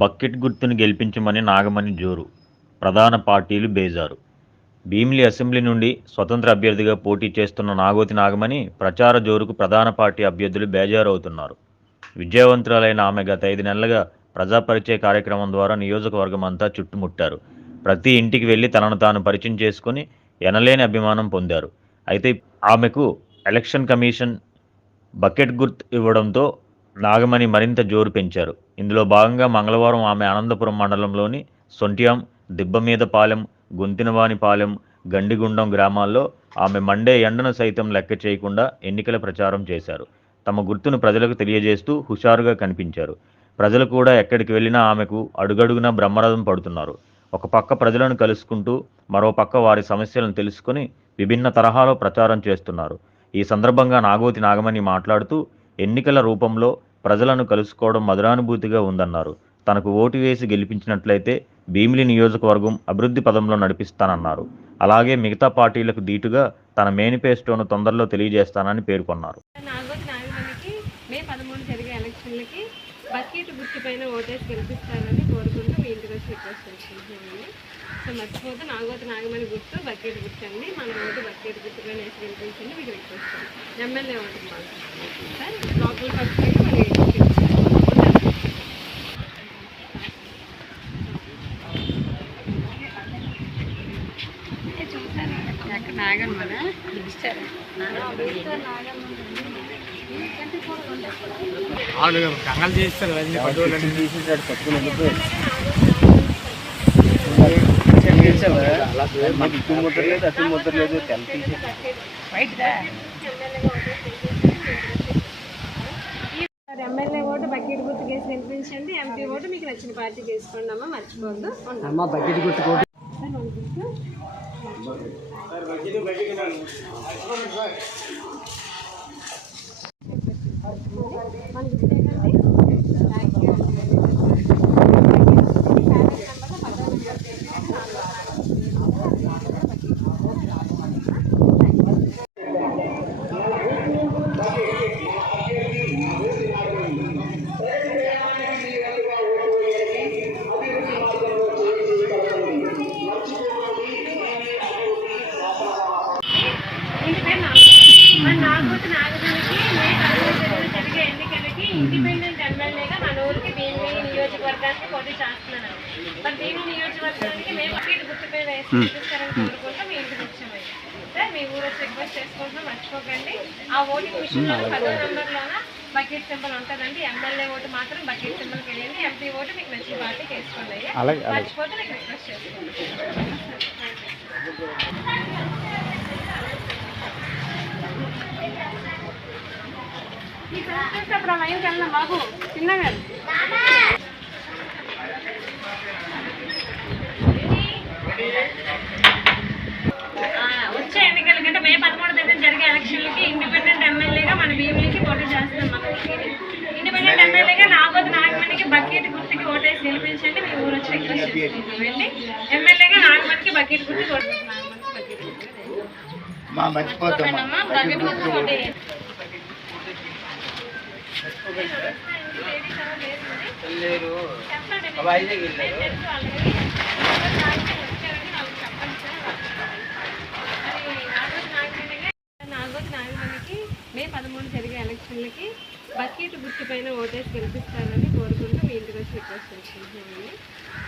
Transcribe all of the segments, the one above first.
Bucket గుర్తును గెలిపించమని నాగమణి జోరు. ప్రధాన పార్టీలు బేజారు. భీమిలి అసెంబ్లీ నుండి స్వతంత్ర అభ్యర్థిగా పోటీ చేస్తున్న నాగోతి నాగమణి ప్రచార జోరుకు ప్రధాన పార్టీ అభ్యర్థులు బేజారవుతున్నారు. విజయవంతురాలైన ఆమె గత 5 నెలలుగా ప్రజాపరిచయ కార్యక్రమం ద్వారా నియోజకవర్గం అంతా చుట్టుముట్టారు. ప్రతి ఇంటికి వెళ్లి తనను తాను పరిచయం చేసుకుని ఎనలేని అభిమానం పొందారు. అయితే ఆమెకు ఎలక్షన్ కమిషన్ బకెట్ గుర్తు ఇవ్వడంతో నాగమణి మరింత జోరు పెంచారు. ఇందులో భాగంగా మంగళవారం ఆమె అనంతపురం మండలంలోని సొంట్యాం, దిబ్బమీదపాలెం, గొంతినవానిపాలెం, గండిగుండం గ్రామాల్లో ఆమె మండే ఎండను సైతం లెక్క చేయకుండా ఎన్నికల ప్రచారం చేశారు. తమ గుర్తును ప్రజలకు తెలియజేస్తూ హుషారుగా కనిపించారు. ప్రజలు కూడా ఎక్కడికి వెళ్లినా ఆమెకు అడుగడుగునా బ్రహ్మరథం పడుతున్నారు. ఒక పక్క ప్రజలను కలుసుకుంటూ మరో పక్క వారి సమస్యలను తెలుసుకుని విభిన్న తరహాలో ప్రచారం చేస్తున్నారు. ఈ సందర్భంగా నాగోతి నాగమణి మాట్లాడుతూ ఎన్నికల రూపంలో ప్రజలను కలుసుకోవడం మధురానుభూతిగా ఉందన్నారు. తనకు ఓటు వేసి గెలిపించినట్లయితే భీమిలి నియోజకవర్గం అభివృద్ధి పదంలో నడిపిస్తానన్నారు. అలాగే మిగతా పార్టీలకు దీటుగా తన మేనిఫెస్టోను తొందరలో తెలియజేస్తానని పేర్కొన్నారు. బకెట్ గుర్తుపైన ఓటేసి గెలిపిస్తారని కోరుకుంటూ మీ ఇంటికి వచ్చి రిక్వెస్ట్ చేసుకుంటున్నామండి. సో మర్చిపోతే నాగోతి నాగమణి గుర్తు బకెట్ గుర్తు అండి. మన ఓటు బకెట్ గుర్తుపైన వేసి గెలిపించండి. మీకు request MLA vote sir local పట్టుకొని చూసారు నాగమ్మ ఇస్తారా కంగాలు చేస్తారు తీసేసాడు తక్కువ ఇటు ముద్ర లేదు అటు ముద్ర లేదు తెల్ల ఎమ్మెల్యే ఓటు బకెట్ గుర్తు కేసు వినిపించండి. ఎంపీ ఓటు మీకు నచ్చిన పార్టీ చేసుకోండి అమ్మా, మర్చిపోవద్దు. బకెట్ గుర్తు నాగోతి నాగమణికి జరిగే ఎన్నికలకి ఇండిపెండెంట్ ఎమ్మెల్యేగా మన ఊరికి భీమిలి నియోజకవర్గానికి పోటీ చేస్తున్నాను. మరి భీమిలి నియోజకవర్గానికి మేము బకెట్ గుర్తుపై వేసి చూపిస్తారని కోరుకుంటూ మీ ఇంటికి వచ్చాము సార్. మీ ఊరు వచ్చి రిక్వెస్ట్ చేసుకుంటాం, మర్చిపోకండి. ఆ ఓటింగ్ మిషన్లో 10వ నెంబర్లోన బకెట్ సింబల్ ఉంటుందండి. ఎమ్మెల్యే ఓటు మాత్రం బకెట్ సింబల్కి వెళ్ళండి. ఎంపీ ఓటు మీకు నచ్చిన పార్టీ వేసుకోండి అయ్యా, మర్చిపోతే మీకు రిక్వెస్ట్ చేసుకుంటాం. ఈ సంస్థ అప్పుడు ఆ లైన్కి వెళ్దాం బాబు, చిన్నగా వచ్చే ఎన్నికల కంటే మే 13 జరిగే ఎలక్షన్లకి ఇండిపెండెంట్ ఎమ్మెల్యేగా మన భీమిలికి పోటీ చేస్తున్నాం. ఇండిపెండెంట్ ఎమ్మెల్యేగా నాగోతి నాగమణికి బకెట్ గుర్తుకి ఓటేసి గెలిపించండి. మీ ఊరు వచ్చి రిక్వెస్ట్ చేసుకుంటాం అండి. ఎమ్మెల్యేగా నాగమణికి బకెట్ గుర్తుకి మర్చిపోతామమ్మా, బకెట్ గుర్తుకి ఓటేసి నాగోతి నాగమణికి మే 13 జరిగే ఎలక్షన్లకి బకెట్ గుర్తుపైన ఓటేసి గెలిపిస్తారని కోరుకుంటూ మీ ఇంటికి వచ్చి రిక్వెస్ట్ చేసుకుంటున్నామండి.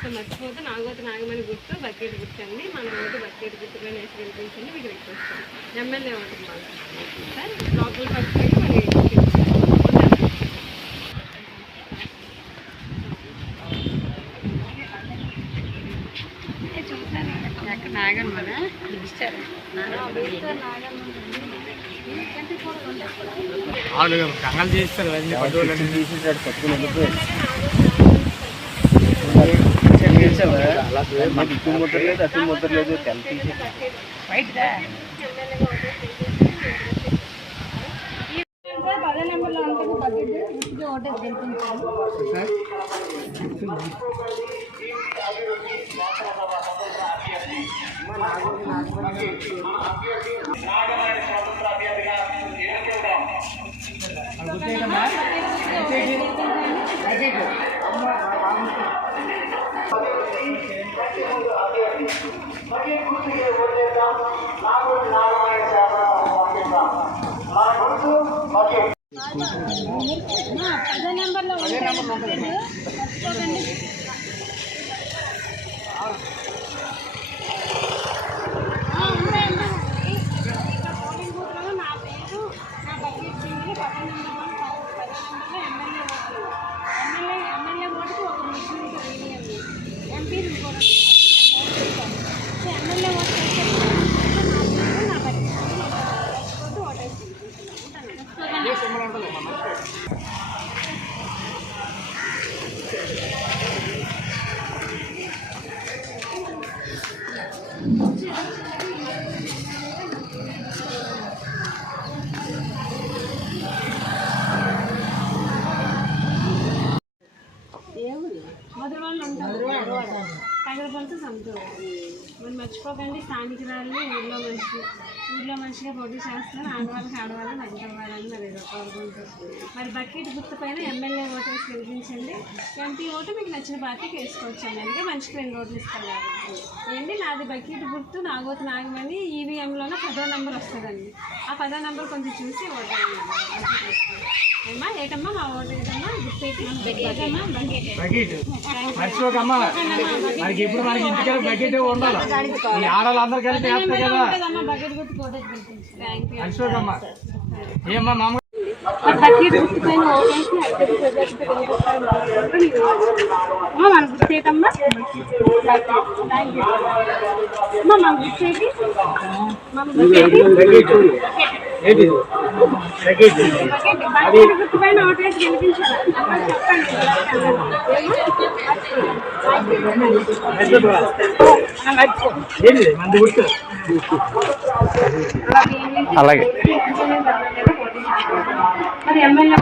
సో మర్చిపోతే నాగోతి నాగమణి గుర్తు బకెట్ గుర్తు అండి. మన ఓటు బకెట్ గుర్తుపైన వేసి గెలిపించండి. మీకు request MLA vote sir local పట్టుకొని నాగమ్మ ఇస్తారా కంగాలు చేస్తారు తీసేసాడు తక్కువ ఇటు ముద్ర లేదు అటు ముద్ర లేదు తెల్ల తీసేసాడు. 10వ నెంబర్లో ఉంటుంది బకెట్ గుర్తుకి ఓటేసి గెలిపించాలి. గుర్తు పదో నెంబర్లో మర్చిపోకండి. పోలింగ్ బూత్లో నా పేరు, నా బకెట్ సింగిల్ 10 నెంబర్లో ఎమ్మెల్యే ఓట్లు. ఎమ్మెల్యే ఓటుకు ఒక మిషన్ వేయండి. ఎంపీ ఇంకోటి సో ఎమ్మెల్యే ఓటు వేస్తే నా పేరు, నా బకెట్ సింగిల్ ఓటేసి మొదటి వాళ్ళు ఉంటారు తగలపడితే సంతోషం. మనం మర్చిపోకండి, స్థానికురాలు ఊళ్ళో మంచిగా పోటీ చేస్తారు. ఆడవాళ్ళకి మంచి అవ్వాలని మరి కోరుకుంటారు. మరి బకెట్ గుర్తు పైన ఎమ్మెల్యే ఓటు వేసి గెలిపించండి. ఎంపీ ఓటు మీకు నచ్చిన పార్టీకి వేసుకోవచ్చండి. అందుకే మంచికి 2 ఓట్లు ఇస్తారు కాబట్టి ఏంటి. నాది బకెట్ గుర్తు నాగోతు నాగమని ఈవీఎంలోనే 10వ నెంబర్ వస్తుందండి. ఆ 10వ నెంబర్ కొంచెం చూసి ఓటు ఏమ్మా ఏటమ్మా మా ఓటు ఏటమ్మా గుర్తు మర్చిపోకమ్మా. మనకి ఇప్పుడు మనకి ఇంటికెళ్ళి బకెట్ ఉండాలి. ఈ ఆడవాళ్ళందరూ కలిపి వేస్తారు కదా. బకెట్ గుర్తు ఓటు మర్చిపోకమ్మా. ఏమ్మా మామూలు బకెట్ గుర్తు పైన ఓటేసి మన గుర్తేటమ్మా మా గుర్తేటి బకెట్ గుర్తు పైన ఓటేసి గెలిపించాలి. అలాగే మరి ఎమ్మెల్యే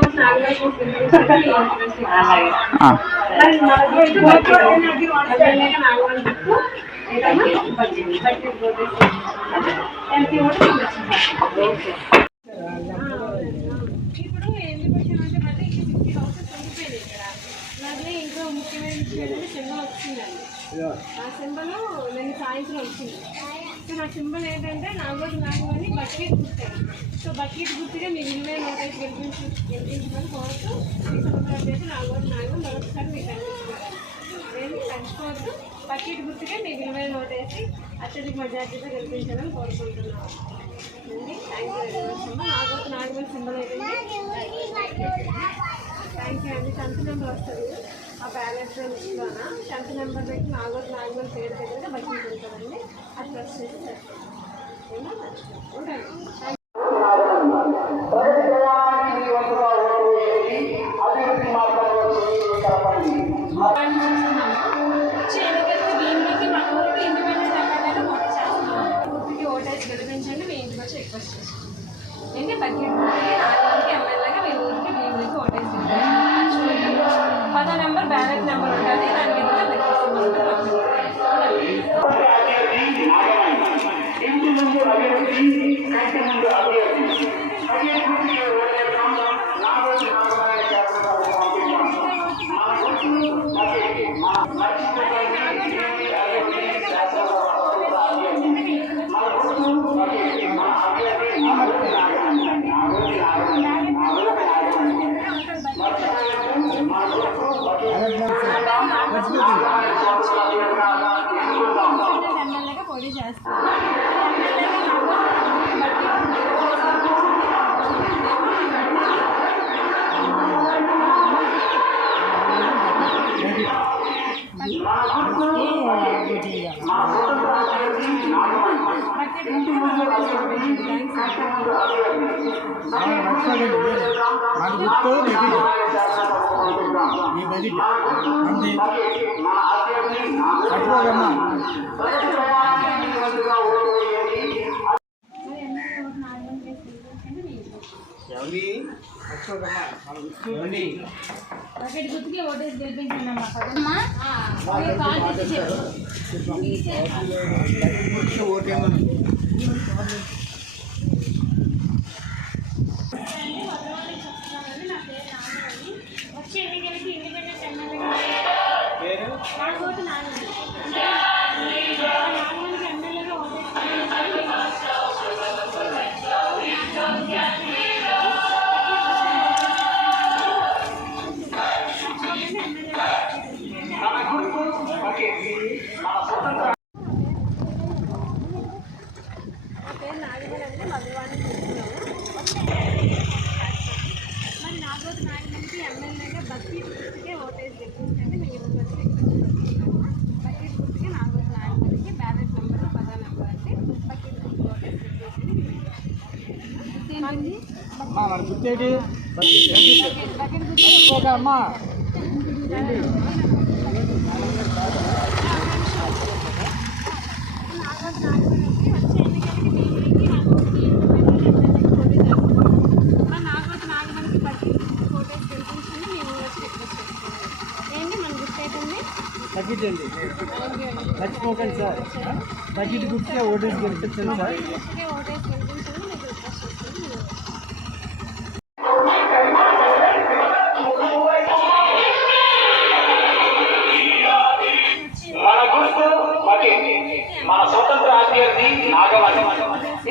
ఇప్పుడు ఎందుకు వచ్చామంటే మళ్ళీ 50 హౌసెస్ ఉండిపోయినాయి ఇక్కడ. మళ్ళీ ఇంకో ముఖ్యమైన విషయం సింబల్ వచ్చిందండి. ఆ సింబల్ నేను సాయంత్రం వచ్చింది. సో నా సింబల్ ఏంటంటే నాగమని బకెట్ గుర్తాను. సో బకెట్ గుర్తుగా మీ విలువైన నోటేసి గెలిపించమని కోరుతూ చేసి నాగమని మరొకసారి మీకు అందిస్తున్నారు. నేను పంచుకోవద్దు. బకెట్ గుర్తుగా మీ విలువైన నోటేసి అత్యధిక మెజార్టీతో గెలిపించాలని కోరుకుంటున్నాను. థ్యాంక్ యూ వెరీ మచ్ అమ్మ. నాగమని సింబల్ ఏంటండి. థ్యాంక్ యూ అండి. 10th నెంబర్ వస్తుంది ఆ బ్యాలెన్స్ లిస్ట్లోన. 10th నెంబర్ పెట్టి నాగమని పేరు దగ్గర బకెట్ ఉంటుందండి. అది ప్రెస్ చేసి చేస్తాను. ఉంటాను. వచ్చే ఎన్నికలకి దీనికి మన ఊరికి ఇండిపెండెంట్ ఎమ్మెల్యేగా ఓటు చేస్తున్నాం. ఊరికి ఓటేసి గెలిపించండి. మీ ఇంటికి వచ్చి రిక్వెస్ట్ చేస్తాను. ఏంటి బకెట్ ఊరికి నాలుగుకి ఎమ్మెల్యేగా మీ ఊరికి భీములకి ఓటేసి మర్చిపోయి 10వ నెంబర్ బ్యాలెట్ నెంబర్ ఉంటుంది. దాని కింద ఎమ్మెల్యేగా పోటీ చేస్తారు. బకెట్ గుర్తుకి ఓటేసి గెలిపించండి అమ్మా. వచ్చే ఎన్నికలకి ఇండిపెండెంట్ ఎమ్మెల్యే నాగమణికి ఎమ్మెల్యే బకెట్ గుర్తుకి నాగోతు నాగమణికి బ్యాలెట్ నెంబర్ 10 నెంబర్ అంటే బకెట్ గుర్తేటి బకెట్ గుర్తు అమ్మా తగ్గించండి, మర్చిపోకండి సార్. బకెట్ గుర్తుగా ఓటేసి గెలిపించండి సార్. మన స్వతంత్ర అభ్యర్థి నాగమణి.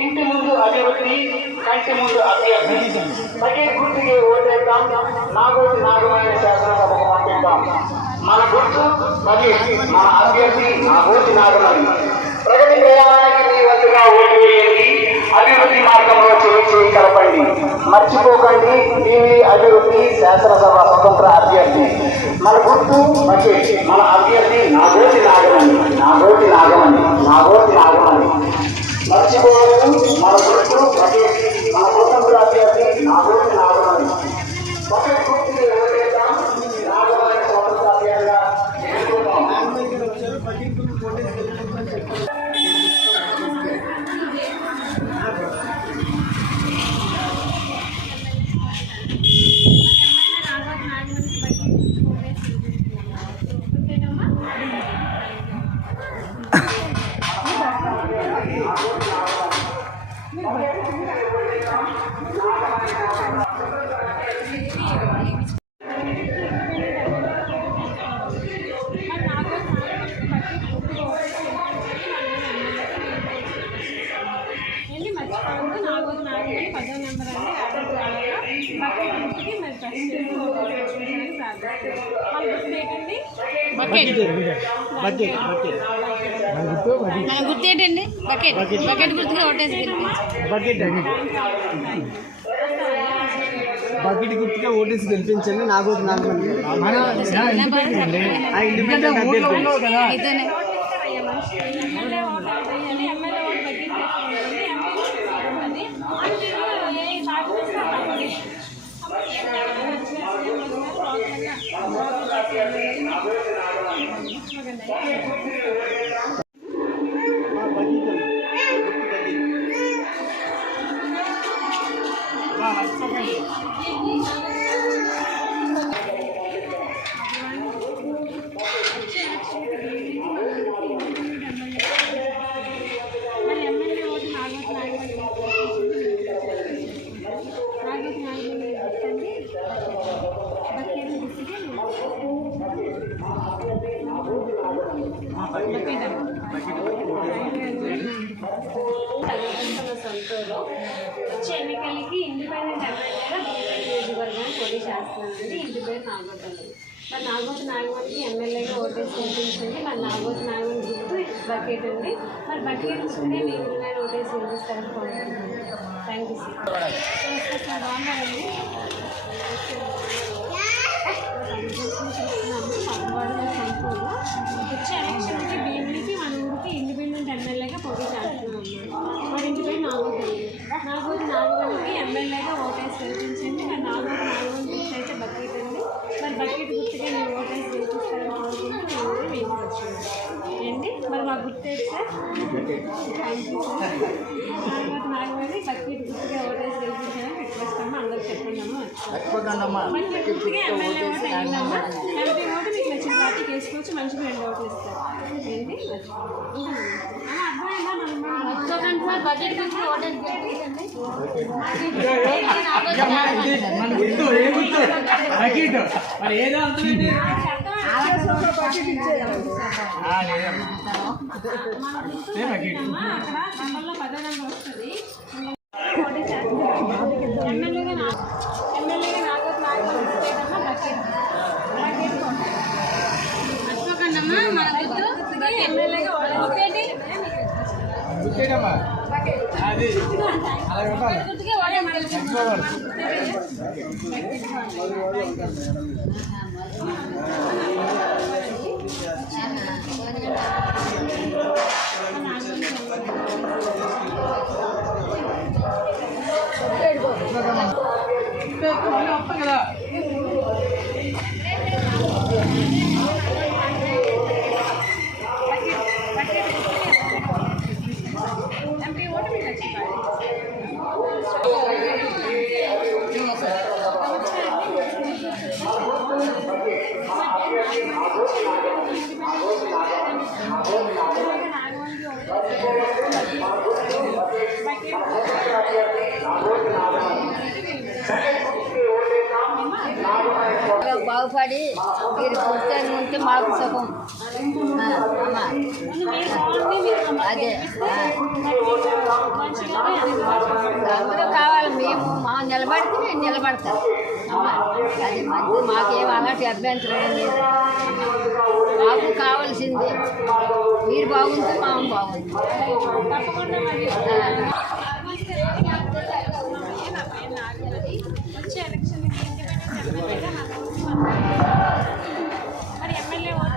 ఇంటి ముందు అభివృద్ధి, కంటి ముందు అభ్యర్థి. బకెట్ గుర్తుకి ఓటేద్దాం, నాగోటి నాగమణి శాసనసభకు పంపిద్దాం. మన గుర్తు బకెట్, మన అభ్యర్థి నాగోటి నాగమణి. ప్రగతి ప్రయాణానికి మీ వంతుగా ఓటు వేయండి, అభివృద్ధి మార్గంలో చేయి కలపండి. మర్చిపోకండి, టీవీ అభివృద్ధి శాసనసభ స్వతంత్ర అభ్యర్థి. మన గుర్తు బకెట్, మన అభ్యర్థి నాగోటి నాగమణి. నాగోటి నాగమణి, నాగోటి నాగమణి. మర్చిపోవద్దు, మన గుర్తు బకెట్, మన స్వతంత్ర అభ్యర్థి నాగోటి నాగమణి. బకెట్ గుర్తుకి ఓటేద్దాం, నాగమణి స్వతంత్ర అభ్యర్థిగా ఎన్నుకుందాం. మర్చిపోవద్దు, నాగోతు నాగమణి 10 నెంబర్ అండి. బకెట్ గుర్తుకి మరి ఫస్ట్ మన గుర్తు ఏంటండి? బకెట్. బకెట్ గుర్తుగా ఓటేసి బకెట్ అండి. బకెట్ గుర్తుగా ఓటేసి గెలిపించండి, నాగోతు నాగమణి. ఇండిపెండెంట్ అభ్యర్థి కదా. సొంతూరు వచ్చే ఎన్నికలకి ఇండిపెండెంట్ ఎమ్మెల్యేగా నియోజకవర్గాన్ని పోటీ చేస్తున్నానండి. ఇంటి పేరు నాగోతల్లి. మరి నాగోతు నాగమణికి ఎమ్మెల్యేగా ఓటేసి గెలిపించండి. మరి నాగోతు నాగమణి గుర్తు బకెట్ ఉంది. మరి బకెట్ గుర్తుంటే మీ విలువైన ఓటేసి గెలిపిస్తారని కోరుకుంటున్నాను. Thank you sir. బాగున్నారండి. సొంతూరు వచ్చే ఎలక్షన్కి భీమిలికి మన ఊరికి ఇండిపెండెంట్ ఎమ్మెల్యేగా పోటీ చేస్తున్నాము. మరి ఇంటి పేరు నాగోతల్లి. నాగోతు నాగమణికి ఎమ్మెల్యేగా ఓటేసి గెలిపించండి. మరి నాగోతు నాగమణి గుర్తు అయితే బకెట్ ఉంది. మరి బకెట్ గుర్తుగా మీరు ఓటేసి గెలిపిస్తారని కోరుకుంటూ మేము వచ్చాము ఏంటి. మరి మా గుర్తు ఏంటి sir? Thank you sir. Nagothu Nagamani bucket గుర్తుగా ఓటేసి గెలిపించాలని రిక్వెస్ట్ అమ్మా, అందరికి చెప్పండమ్మా. బకెట్ గుర్తుగా ఎమ్మెల్యే ఓటు అయ్యిందమ్మా. ఎంపీ ఓటు మీకు నచ్చిన పార్టీకి వేసుకోవచ్చు. మంచిగా 2 ఓట్లు ఇస్తారు ఏంటి. అర్థమైందా? మనం బకెట్ గుర్తుగా ఓటేసి గెలిపించండి. మరి ఏదో అర్థమైంది. అక్కడ సంబల్లో 10 నెంబర్ వస్తుంది. ఎమ్మెల్యేగా నాగోతు నాగమణి ఇస్తేదమ్మా బకెట్ మర్చిపోకండమ్మా, మన గుర్తు ఎమ్మెల్యేగా గుర్తేనమ్మా. అది అలా ఉండాలి. గుర్తుగా ఓటేసి మర్చిపోవాలి. వస్తాం కదా. బాగుపడి మీరు కూర్చొని ఉంటే మాకు సుఖం. అదే అందరూ కావాలి. మేము మా నిలబడితే నేను నిలబడతాను. అది మంచి మాకేం అలాంటి అభ్యంతరం ఏం లేదు. మాకు కావాల్సింది మీరు బాగుంటే మాకు బాగుంది. వచ్చే ఎలక్షన్కి మరి ఎమ్మెల్యే ఓటు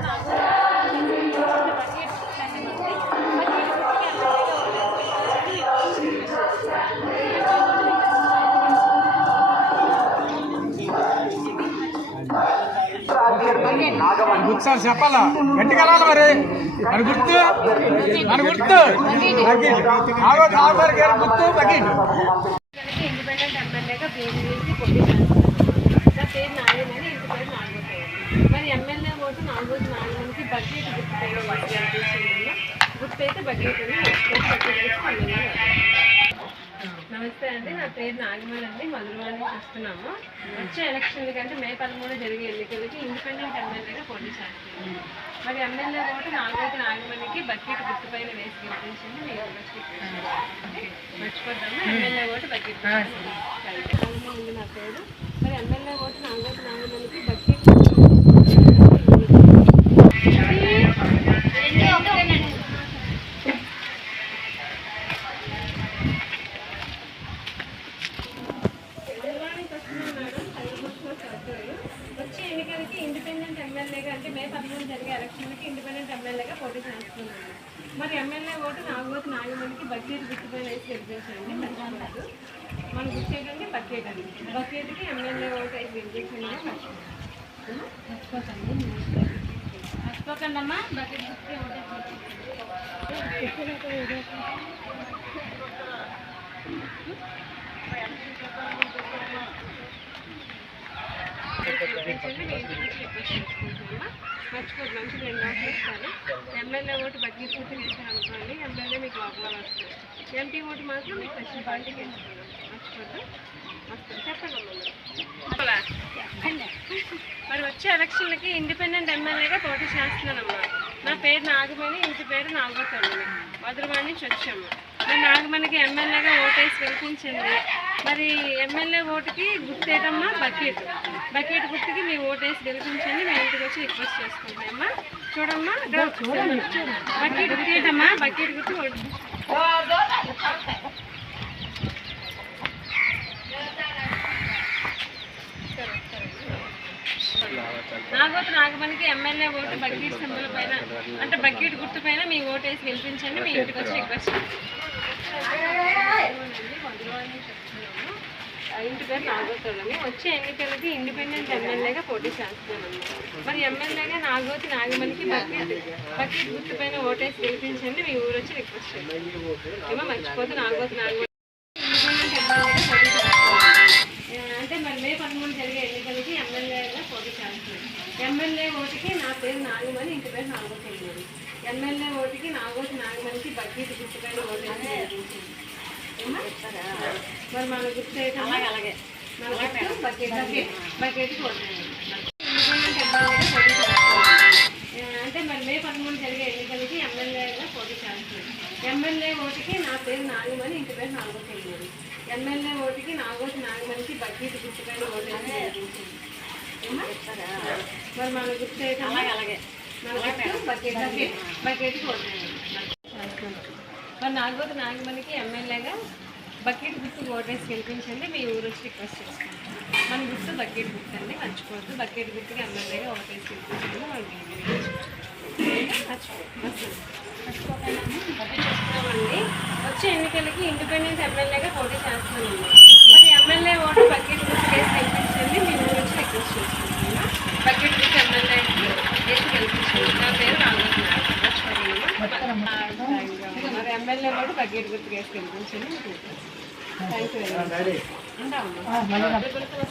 నాకు గుర్తు సార్ చెప్పాలా గట్టిగా వెళ్ళాలి మరి. మన గుర్తు ఆగోదారు గారి గుర్తు బకెట్. ఇండిపెండెంట్ ఎమ్మెల్యేగా బీజేపీ పోటీ చేస్తున్నాను. నా పేరు నాగమని, ఇంటి పేరు నాగమని. మరి MLA vote Nagoju నాగమనికి bucket గుర్తయితే bucket నమస్తే అండి, నా పేరు నాగమణి అండి. మధురవాణి వస్తున్నాము. వచ్చే ఎలక్షన్ కంటే మే 13 జరిగే ఎన్నికలకి ఇండిపెండెంట్ ఎమ్మెల్యేగా పోటీ చేస్తున్నాము. మరి ఎమ్మెల్యే ఓటు నాగమణికి బకెట్ గుర్తుపైన వేసి గెలిపించండి. మీరు మర్చిపోతాము. ఎమ్మెల్యే ఓటు బకెట్ ఉంది నా పేరు. మరి ఎమ్మెల్యే ఓటు నాగమణికి బకెట్ వచ్చే ఎన్నికలకి ఇండిపెండెంట్ ఎమ్మెల్యేగా అంటే మే 13 జరిగే ఎలక్షన్లకి ఇండిపెండెంట్ ఎమ్మెల్యేగా పోటీ చేస్తున్నాను. మరి ఎమ్మెల్యే ఓటు నాగమణికి బకెట్ గుర్తుపైన వేసి గెలిపించండి. మర్చిపోలేదు. మన గుర్తు ఏంటంటే బకెట్ అండి. బకెట్కి ఎమ్మెల్యే ఓటు వేసి గెలిపించండి. మర్చిపోకండి అమ్మా. బకెట్ గుర్తుకే ఓటు మర్చిపోదు. మంచి 2 ఆఫర్లు ఇస్తాను. ఎమ్మెల్యే ఓటు బడ్జెట్ పూర్తి వేసాను అనుకోండి, ఎమ్మెల్యే మీకు లోపల వస్తుంది. ఎంపీ ఓటు మాత్రం మీకు స్పెషల్ పార్టీకి వేసుకున్నాను. మర్చిపోద్దు. వస్తుంది. చెప్పండి మరి వచ్చే ఎలక్షన్లకి ఇండిపెండెంట్ ఎమ్మెల్యేగా పోటీ చేస్తున్నానమ్మా. నా పేరు నాగమణి, ఇంటి పేరు నాగోతల్లి. మధురవాణి నుంచి వచ్చాము. మరి నాగమణికి ఎమ్మెల్యేగా ఓటేసి గెలిపించండి. మరి ఎమ్మెల్యే ఓటుకి గుర్తేటమ్మా బకెట్. బకెట్ గుర్తుకి మీ ఓటేసి గెలిపించండి. మీ ఇంటికి వచ్చి రిక్వెస్ట్ చేసుకుంటామమ్మా. చూడమ్మా బకెట్ గుర్తేటమ్మా. బకెట్ గుర్తు నాగమణికి ఎమ్మెల్యే ఓటు బకెట్ సింబల్ పైన అంటే బకెట్ గుర్తు పైన మీ ఓటు వేసి గెలిపించండి. మీ ఇంటికి వచ్చి రిక్వెస్ట్ ఇంటి పేరు నాగోతోళ్ళని. వచ్చే ఎన్నికలకి ఇండిపెండెంట్ ఎమ్మెల్యేగా పోటీ చేస్తున్నాను. మరి ఎమ్మెల్యేగా నాగమణికి బకెట్ గుర్తు పైన ఓటేసి గెలిపించండి. మీ ఊరు వచ్చి రిక్వెస్ట్ చేయండి. ఏమో మర్చిపోతే నాగమణి ఇండిపెండెంట్ ఎమ్మెల్యేగా పోటీ చేస్తున్నాను. అంటే మరి మే 13 జరిగే ఎన్నికలకి ఎమ్మెల్యేగా పోటీ చేస్తున్నాను. ఎమ్మెల్యే ఓటుకి నా పేరు నాగమణి, ఇంటి పేరు నాగోతల్లి. ఎమ్మెల్యే ఓటుకి నాగమణికి బకెట్ గుర్తుపైన ఓటేసి గెలిపించండి. మరి మన గుర్తు అలాగే మన గుర్తు బకెట్కి ఓటేయండి. అంటే మరి మే 13 జరిగే ఎన్నికలకి ఎమ్మెల్యేగా పోటీ చేస్తున్నాను. ఎమ్మెల్యే ఓటుకి నా పేరు నాగమణి, ఇంటి పేరు నాగోతల్లి. ఎమ్మెల్యే ఓటుకి నాగమణికి బకెట్ గుర్తుపైన ఓటేసి గెలిపించండి. మరి మన గుర్తు అలాగే మన గుర్తు బకెట్కి ఓటేయండి. మరి నాగమణికి ఎమ్మెల్యేగా బకెట్ గుర్తు ఓటేసి గెలిపించండి. మీ ఊరు వచ్చి రిక్వెస్ట్ చేసుకుంటాం. మన గుర్తు బకెట్ గుర్తు అండి, మర్చిపోవద్దు. బకెట్ గుర్తుకి ఎమ్మెల్యేగా ఓటేసి గెలిపించుకుంటే మనకి చెప్తున్నామండి. వచ్చే ఎన్నికలకి ఇండిపెండెంట్ ఎమ్మెల్యేగా పోటీ చేస్తున్నామండి. మరి ఎమ్మెల్యే ఓటు బకెట్ గుర్తుకేసి గెలిపించండి. మీ ఊరు వచ్చి రిక్వెస్ట్ చేసుకుంటున్నాను. బకెట్ గుర్తు ఎమ్మెల్యేకి వేసి గెలిపించండి. నా పేరు రామోజీ మరి ఎమ్మెల్యే ఓటు బకెట్ గుర్తుకేసి గెలిపించండి. Thank you very much.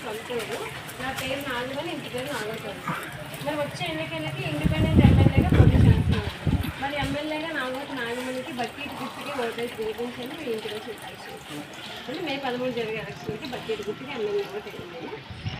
సొంతూరు, నా పేరు నాగమని, ఇంటి పేరు నాగోతోరు. మరి వచ్చే ఎన్నికలకి ఇండిపెండెంట్ ఎమ్మెల్యేగా పోటీ చేస్తున్నాను. మరి ఎమ్మెల్యేగా నాగమణికి బకెట్ గుర్తుకి ఓటేసి గెలిపించండి. మీ ఇంటిలో చూడాల్సి అంటే మే 13 జరిగే ఎలక్షన్కి బకెట్ గుర్తుకి ఎమ్మెల్యే ఓటు వేయండి.